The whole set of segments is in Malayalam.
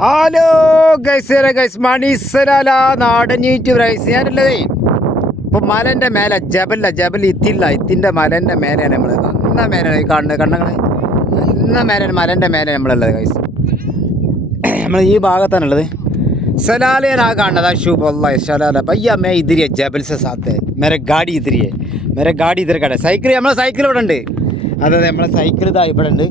ഹലോ ഗൈസ് മണീസലാല നാടൻ യൂട്യൂബ് റൈസ് ഞാനുള്ളതേ ഇപ്പം മലൻ്റെ മേലെ ജബൽ ഇത്തിൻ്റെ മലൻ്റെ മേലെയാണ് നമ്മൾ നന്ന മേലെയാണ് ഈ കാണുന്നത് കണ്ണങ്ങൾ നന്ന മേലെയാണ് മലൻ്റെ മേലെ നമ്മളുള്ളത് ഗൈസ് നമ്മൾ ഈ ഭാഗത്താണുള്ളത് सलालेन आ गाना शुभ अल्लाह सलाला भैया मैं इधर है जबल से साथ है मेरे गाड़ी इधर खड़ा സൈക്കിൾ നമ്മളെ സൈക്കിൾ ഇവിടെ ഉണ്ട് അതെ നമ്മളെ സൈക്കിൾ ഇതാ ഇവിടെ ഉണ്ട്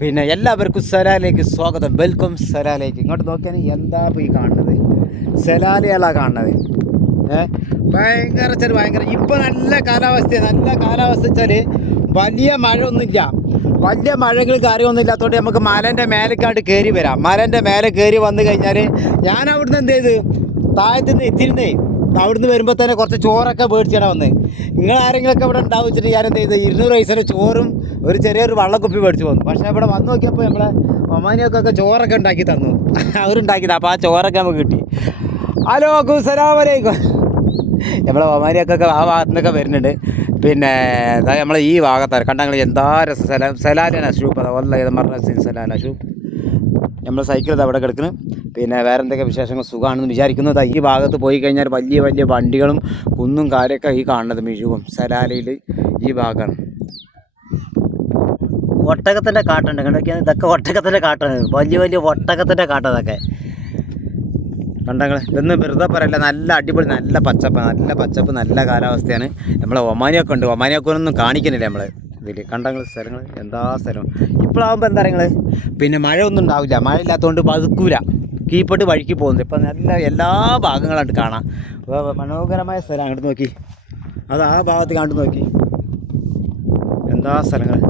പിന്നെ എല്ലാവർക്കും സലാലേക്ക് സ്വാഗതം വെൽക്കം സലാലേക്ക് ഇങ്ങോട്ട് നോക്കിയാൽ എന്താ ഈ കാണുന്നത് സലാലയാളാ കാണുന്നത് ഭയങ്കര ഇപ്പോൾ നല്ല കാലാവസ്ഥ വെച്ചാൽ വലിയ മഴകൾ കാര്യമൊന്നും ഇല്ലാത്തതുകൊണ്ട് നമുക്ക് മലേൻ്റെ മേലേക്കാട്ട് കയറി വരാം മലേൻ്റെ മേലെ കയറി വന്നു കഴിഞ്ഞാൽ ഞാൻ അവിടുന്ന് എന്ത് ചെയ്ത് താഴത്തുനിന്ന് എത്തിയിരുന്നേ അവിടുന്ന് വരുമ്പോൾ തന്നെ കുറച്ച് ചോറൊക്കെ മേടിച്ചാണ് വന്നത് നിങ്ങൾ ആരെങ്കിലുമൊക്കെ ഇവിടെ ഉണ്ടാവും വെച്ചിട്ട് ഞാൻ എന്ത് ചെയ്ത് 200 പൈസയുടെ ചോറും ഒരു ചെറിയൊരു വള്ളക്കുപ്പി മേടിച്ച് വന്നു പക്ഷേ ഇവിടെ വന്ന് നോക്കിയപ്പോൾ നമ്മളെ ഒമാനിയൊക്കെ ചോറൊക്കെ ഉണ്ടാക്കി തന്നു അവരുണ്ടാക്കിയത് അപ്പോൾ ആ ചോറൊക്കെ നമുക്ക് കിട്ടി ഹലോ അസ്സലാമലൈക്കും നമ്മളെ ഒമാനിയൊക്കെ ആ ഭാഗത്തു നിന്നൊക്കെ വരുന്നുണ്ട് പിന്നെ നമ്മളെ ഈ ഭാഗത്താണ് കണ്ടങ്ങൾ എന്താ രസം സലാലന ഷൂപ്പ് അല്ല മറസിൻ സലാല ഷൂപ്പ് നമ്മൾ സൈക്കിൾ അവിടെ കിടക്കുന്നു പിന്നെ വേറെ എന്തൊക്കെ വിശേഷങ്ങൾ സുഖമാണെന്ന് വിചാരിക്കുന്നത് ഈ ഭാഗത്ത് പോയി കഴിഞ്ഞാൽ വലിയ വണ്ടികളും കുന്നും കാര്യമൊക്കെ ഈ കാണുന്നത് മിഴുവും സലാലയിൽ ഈ ഭാഗമാണ് ഒട്ടകത്തിൻ്റെ കാട്ടുണ്ട് കണ്ടൊക്കെയാണ് ഇതൊക്കെ ഒട്ടകത്തിൻ്റെ കാട്ടാണ് വലിയ ഒട്ടകത്തിൻ്റെ കാട്ടതൊക്കെ കണ്ടങ്ങൾ ഇതൊന്നും വെറുതെ പറയല്ല നല്ല അടിപൊളി നല്ല പച്ചപ്പ് നല്ല കാലാവസ്ഥയാണ് നമ്മളെ ഒമാനിയൊക്കെ ഉണ്ട് ഒമാനിയൊക്കെ കാണിക്കുന്നില്ല നമ്മൾ ഇതിൽ കണ്ടങ്ങൾ സ്ഥലങ്ങൾ എന്താ സ്ഥലം ഇപ്പോഴാകുമ്പോൾ എന്താ നിങ്ങൾ പിന്നെ മഴ ഒന്നും ഉണ്ടാവില്ല മഴ ഇല്ലാത്തതുകൊണ്ട് പതുക്കൂല കീപ്പട്ട് വഴിക്ക് പോകുന്നത് ഇപ്പം നല്ല എല്ലാ ഭാഗങ്ങളായിട്ട് കാണാം മനോഹരമായ സ്ഥലം അങ്ങോട്ട് നോക്കി അത് ആ ഭാഗത്ത് കണ്ടു നോക്കി എന്താ സ്ഥലങ്ങൾ